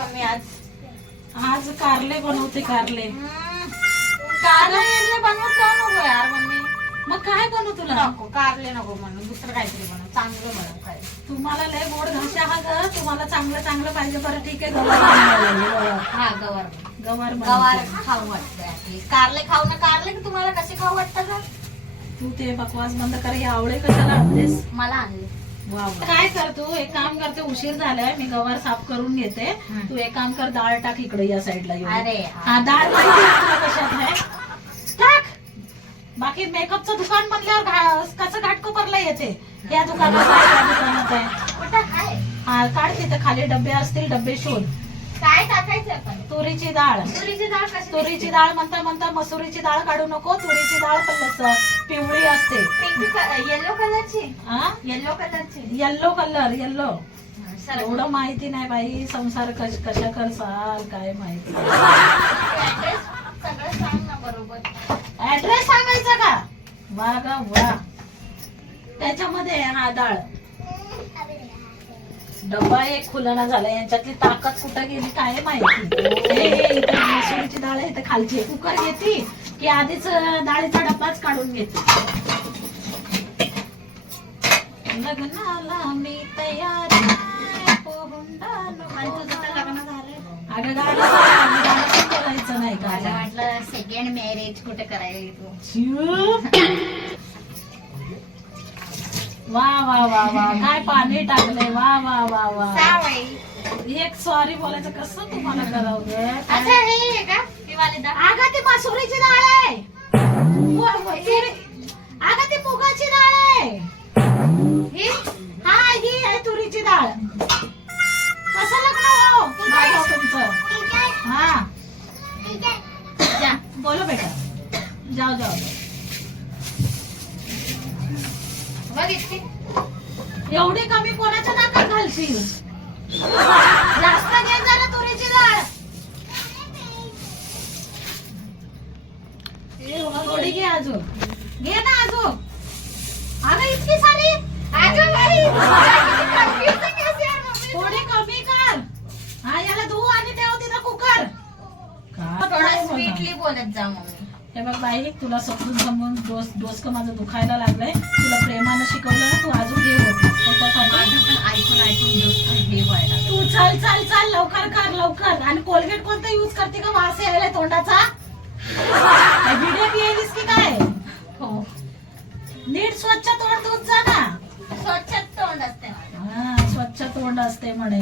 आज? आज कारले बनवते कारले. कारले बनवत जाऊ नको यार मम्मी. मग काय बनवू तुला? नको कारले नको म्हणून. दुसरं काहीतरी बनव. चांगलं बनव काय. तुम्हाला लय गोड घास आहात ग. तुम्हाला चांगलं चांगलं पाहिजे बरं ठीक आहे. गवार. हा गवार गवार गवार. खाऊ ऍटलीस्ट कारले खाऊ ना कारले की तुम्हाला कसे खाऊ वाटतं का तू ते बकवास बंद कर. हे आवळे कशाला आणतेस? मला आणले. काय कर तू? एक काम करते उशीर झालाय. मी गवार साफ करून घेते. तू एक काम कर डाळ टाक इकडे या साईडला. अरे हा डाळ कशात आहे? टाक. बाकी मेकअपचं दुकान म्हणल्यावर कसं घाटकोपरला येते? या दुकानात आहे हा काढ तिथे खाली डबे असतील डबे शोध. काय टाकायचं आपण? तुरीची डाळ. तुरीची डाळ तुरीची डाळ म्हणता म्हणता मसुरीची डाळ काढू नको तुरीची डाळ पण पिवळी असते. पिंक येलो कलरची हा येलो कलरची येल्लो कलर येल्लो एवढं माहिती नाही बाई संसार कश कशा करसाल काय माहिती. ऍड्रेस सगळं सांग ना बरोबर. ऍड्रेस सांगायचा का? वा गा वा. त्याच्यामध्ये हा डाळ. डब्बा एक खुलाना झाला यांच्यातली ताकद कुठं गेली काय माहिती? हे, इथे मसुरीची डाळ आहे इथे खालची. कुकर घेते. की आधीच डाळीचा डब्बाच काढून घेते. लग्नाला मी तयार अगं करायचं नाही मला का वाटलं सेकंड मॅरेज कुठे करायला. वा वा वा वा. काय पाणी टाकलंय. वा वा वा वा. एक सॉरी बोलायचं कसं तुम्हाला करावं? हे का? डाळ अगं ती मसुरीची डाळ आहे. अगं ती मुगाची डाळ आहे. ही? हा ही आहे तुरीची डाळ. कसं लग्न हो? तुमचं. हा. जा. बोलो बेटा. जाओ जाओ बघ इतकी एवढी कमी कोणाच्या नाकात घालशील? थोडी घे अजून. घे ना अजून. अगं इतकी सारी. अगं बाई. थोडी कमी कर. हा याला धू आणि ठेव तिथं कुकर. थोडं स्वीटली बोलत जा मम्मी. हे बघ बाई तुला समजून समजून डोस डोसकं माझं दुखायला लागलंय. तुला प्रेमानं शिकवलं ना तू अजून घे ऐकून ऐकून हे व्हायला. तू चल चल चल. लवकर कर लवकर. आणि कोलगेट कोणता युज करते का वास यायला तोंडाचा. व्हिडिओ येईलीस की काय? हो. नीट स्वच्छ तोंड धुत जा ना. स्वच्छ तोंड असते. हा स्वच्छ तोंड असते म्हणे.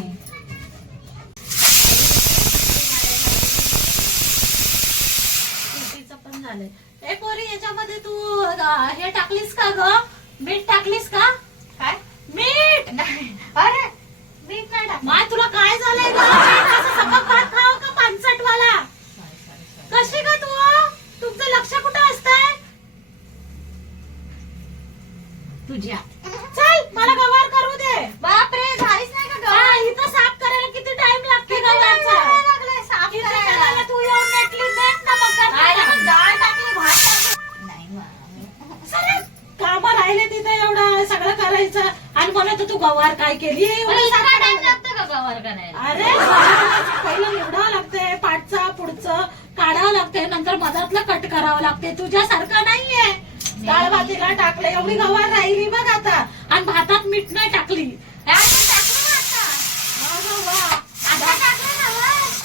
पण झालंय. ए पोरी याच्यामध्ये तू अं, हे टाकलीस का ग? मीठ टाकलीस का? काय? मीठ! नाही. अरे! मीठ नाही. माय तुला काय झालंय ग? मीठ असं भात खावं का पानसट वाला Sorry, sorry, sorry. कशी का तू तुमचं लक्ष कुठं असतंय तुझ्या चल मला गवार करू दे बापरे झालीच नाही का हा, गं? इथं साफ करायला किती टाइम लागते गवारचा लागायला लागलाय साफ इथं करायला? करायला तू येऊन नेटली नेट ना मग करता नाही, का? मग डाळ टाकली, भात टाकला. नाही मग. सरळ कामं राहिले तिथे एवढं सगळं करायचं आणि म्हणत तू गवार काय केली इतका. लागतो का गवार करायला? अरे पहिलं निवडावं लागतंय पाठचा पुढचं काढावं लागतंय नंतर मधातलं कट करावं लागते तुझ्यासारखं नाहीये डाळ भातीला टाकलं एवढी गवार राहिली बघ आता. आणि भातात मीठ नाही टाकली.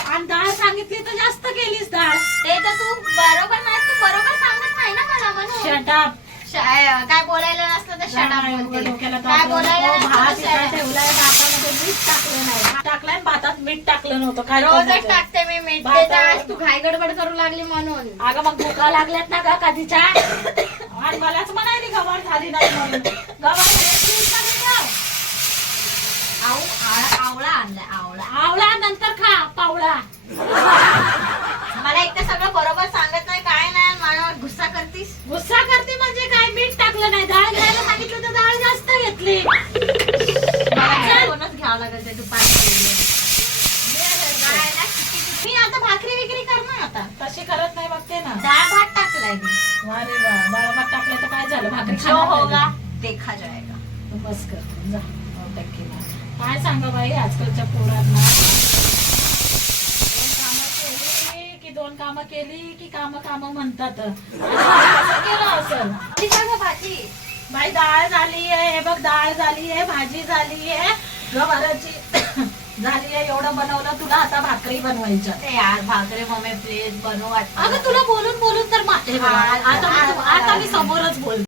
आणि डाळ सांगितली तर जास्त केलीस डाळ. ते तर तू बरोबर नाही तू बरोबर सांगत नाही ना मला म्हणून. शटाप काय बोलायला नसलं तर शटाप बोलते. काय बोलायला. नसलं भात. ठेवलाय मीठ टाकलं नाही. टाकलाय भातात मीठ टाकलं नव्हतं. काय रोजच? टाकते मी मीठ. तू घाई गडबड करू लागली म्हणून. अगं मग भुका लागल्यात ना का कधीच्या? आणि मलाच म्हणायली गवार झाली नाही म्हणून. गवार आवळा आणलाय आवळा. आवळा नंतर खा पावळा. मला एक तर सगळं बरोबर सांगत नाही काय नाही माझ्यावर गुस्सा करतीस? गुस्सा करते म्हणजे काय? मीठ टाकलं नाही डाळ वा डाळ भात टाकलं तर काय झालं? भाकरी जो खाणार नाही होगा देखा काय सांगा बाई आजकालच्या पोरांना? दोन कामं केली की दोन कामं केली की कामं कामं म्हणतात. असं भाजी का बाई डाळ झाली आहे हे बघ डाळ झाली आहे भाजी झाली आहे. झाली एवढं बनवलं तुला आता भाकरी बनवायच्या. यार भाकरे मम्मी प्लीज बनवू वाटतं. अगं तुला बोलून बोलून तर मा- हे बघ, आता मी आता मी समोरच बोल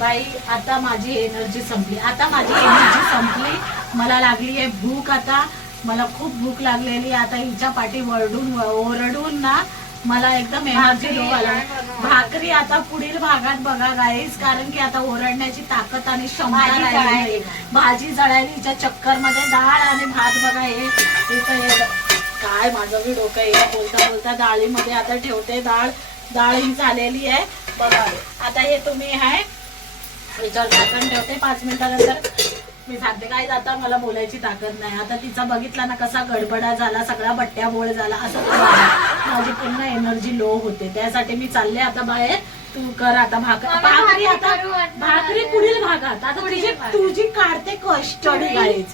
बाई आता माझी एनर्जी संपली. आता माझी एनर्जी संपली. मला लागली आहे भूक आता. मला खूप भूक लागलेली. आता हिच्या पाठी वरडून ओरडून ना मला एकदम एनर्जी आला भाकरी आता पुढील भागात बघा गाईस कारण की आता ओरडण्याची ताकद आणि क्षमता भाजी राहिली. जळाली. भाजी जळाली. हिच्या चक्करमध्ये डाळ आणि भात बघा हे इथं काय माझं बी डोकं आहे. बोलता बोलता डाळीमध्ये आता ठेवते डाळ. डाळ ही झालेली आहे. बघा. आता हे तुम्ही आहे. झाकण ठेवते पाच मिनिटानंतर. मी सांगते काय आता मला बोलायची ताकद नाही आता तिचा बघितला ना कसा गडबडा झाला सगळा बट्ट्या बोळ झाला असं. माझी पूर्ण एनर्जी लो होते त्यासाठी मी चालले आता बाहेर तू कर आता भाकर भाकरी आता भाकरी. पुढील भागात आता तुझी. तुझी काढते कस्टडी गाईच